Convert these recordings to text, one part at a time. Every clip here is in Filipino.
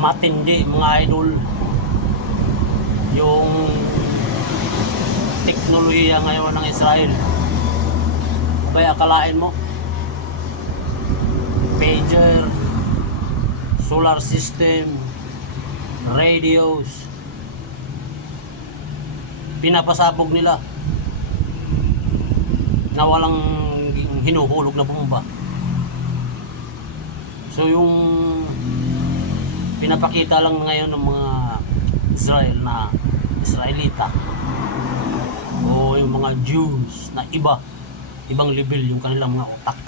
matindi mga idol yung teknolohiya ngayon ng Israel. Kaya akalain mo, pager, solar system, radios, pinapasabog nila na walang hinuhulog na bomba. So yung pinapakita lang ngayon ng mga Israel na Israelita. O yung mga Jews na iba ibang level yung kanilang mga utak.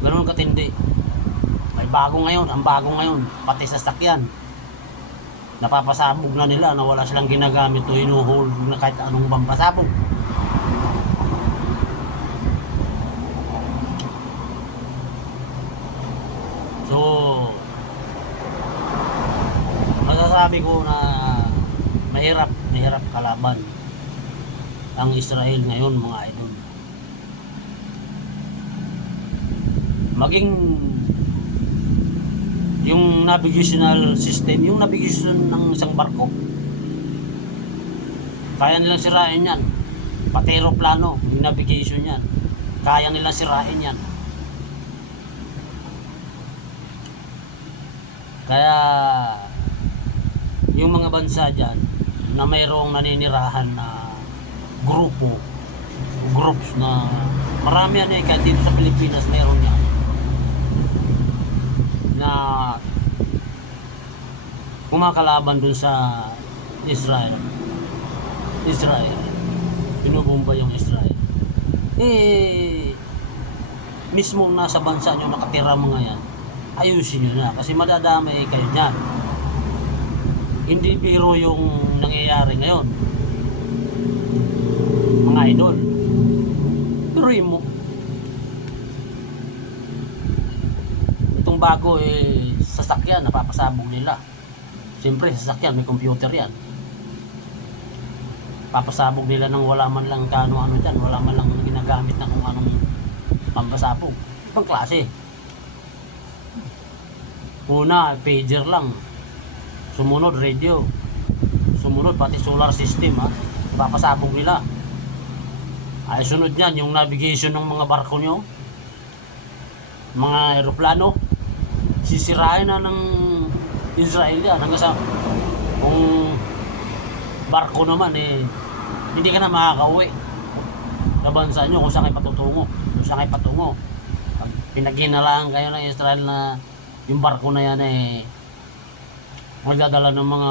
Ganun katindi. May bago ngayon ang bago ngayon pati sa sakyan napapasabog na nila na wala silang ginagamit o hinuhold na kahit anong pampasabog. So, masasabi ko na mahirap, mahirap kalaban ang Israel ngayon mga idol. Maging yung navigational system, yung navigation ng isang barko, kaya nilang sirain yan. Pati aeroplano, yung navigation yan. Kaya nilang sirain yan. Kaya yung mga bansa dyan na mayroong naninirahan na grupo, groups na marami yan eh, kahit dito sa Pilipinas mayroon yan na kumakalaban dun sa Israel. Israel. Binubomba yung Israel. Eh, mismo nasa bansa nyo nakatira mga yan, ayusin nyo na kasi madadamay kayo dyan. Hindi biro yung nangyayari ngayon. Mga idol. Biruin mo. Itong bago eh, sasakyan, napapasabog nila. Siyempre, sasakyan, may computer yan. Papasabog nila ng wala man lang kano-ano dyan, wala man lang ginagamit na kung anong pampasabog. Ibang klase. Una, pager lang. Sumunod, radio. Sumunod, pati solar system, ha. Papasabog nila. Ay, sunod yan, yung navigation ng mga barko nyo. Mga aeroplano. Sisirain na ng Israel yan. Hanggang sa, kung barko naman, eh, hindi ka na makakauwi sa bansa nyo kung saan kayo patutungo. Kung saan kayo patungo. Pag pinaghinalaan kayo ng Israel na yung barko na yan eh magdadala ng mga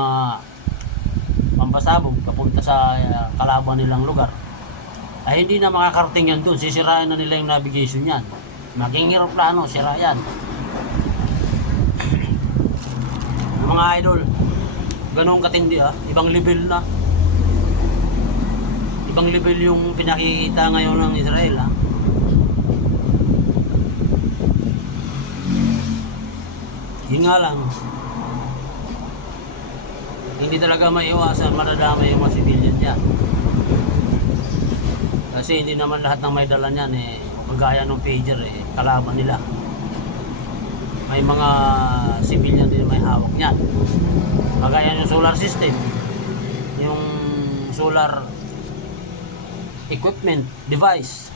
pampasabog papunta sa uh, kalaban nilang lugar. Ay hindi na makakarating yan doon. Sisirain na nila yung navigation yan. Maging aeroplano sira yan. Mga idol ganun katindi ah. Ibang level na. Ibang level yung pinakikita ngayon ng Israel ah. Yun nga lang, hindi talaga maiwasan, madadamay yung mga civilian dyan. Kasi hindi naman lahat ng may dala niyan eh, magaya ng pager eh, kalaban nila. May mga civilian din may hawak niyan. Magaya yung solar system, yung solar equipment, device.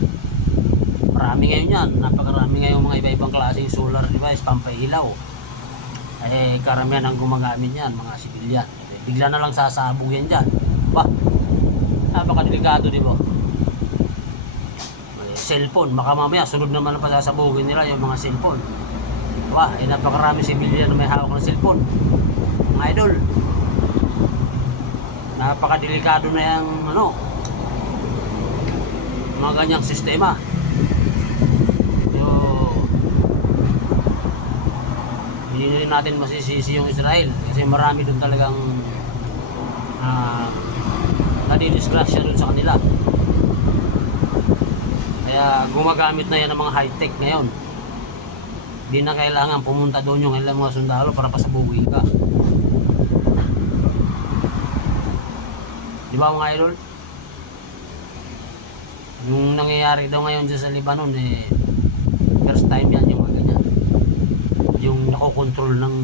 Marami ngayon yan, napakarami ngayon mga iba-ibang klaseng solar device, pampailaw eh karamihan ang gumagamit yan mga sibilyan eh, bigla na lang sasabog yan dyan. Ba? Napakadelikado di ba? Eh, cellphone. Baka mamaya sunod naman ang pasasabugin nila yung mga cellphone. Ba? Eh napakarami sibilyan na may hawak ng cellphone. Mga idol. Napakadelikado na yung ano mga ganyang sistema hindi natin masisisi yung Israel. Kasi marami doon talagang uh, nadidisgrasya doon sa kanila. Kaya gumagamit na yan ng mga high-tech ngayon. Hindi na kailangan pumunta doon yung ilang mga sundalo para pasabugin ka. Di ba mga idol? Yung nangyayari daw ngayon sa Lebanon eh first time yan yung mga ganyan yung yung nakokontrol ng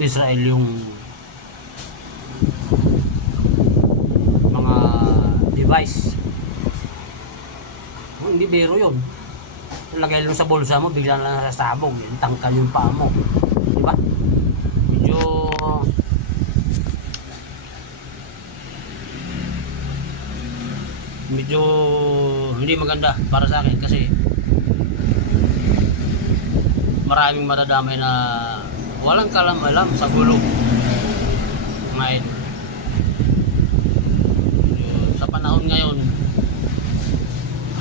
Israel yung mga device. Oh, hindi biro yun. Lagay lang sa bulsa mo, bigla lang nasasabog. Yung tangkal yung paa mo. Di ba? Medyo medyo hindi maganda para sa akin kasi maraming madadamay na walang kalam-alam sa gulo mga idol. Sa panahon ngayon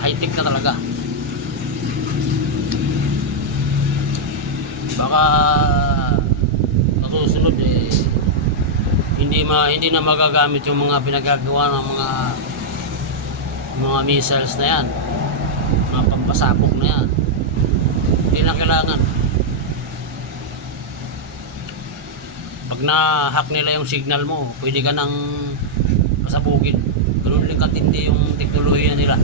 high-tech na talaga. Baka sa susunod eh hindi ma hindi na magagamit yung mga pinagagawa ng mga mga missiles na yan. Mga pampasabog na yan. Hindi na kailangan pag na-hack nila yung signal mo pwede ka nang pasabugin ganun lang katindi yung teknolohiya nila.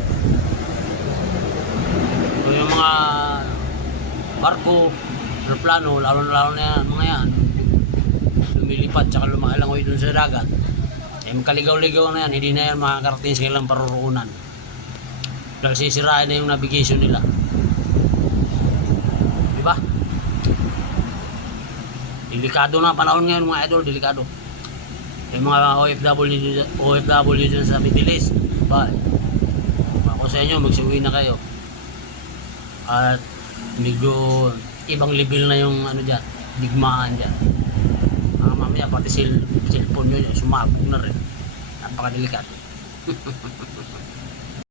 So yung mga barko aeroplano lalo na lalo na yan mga yan lumilipad tsaka lumaalangoy dun sa dagat. Eh magkaligaw-ligaw na yan hindi na yan makakarating sa kailang paruroonan. Dahil sisirain na yung navigation nila di ba delikado na panahon ngayon mga idol delikado. Yung mga OFW dyan- OFW dyan sa Middle East ba ako sa inyo magsiuwi na kayo. At medyo ibang level na yung ano dyan digmaan dyan. Mga mamaya pati sil cellphone nyo sumabog na rin. Napakadelikado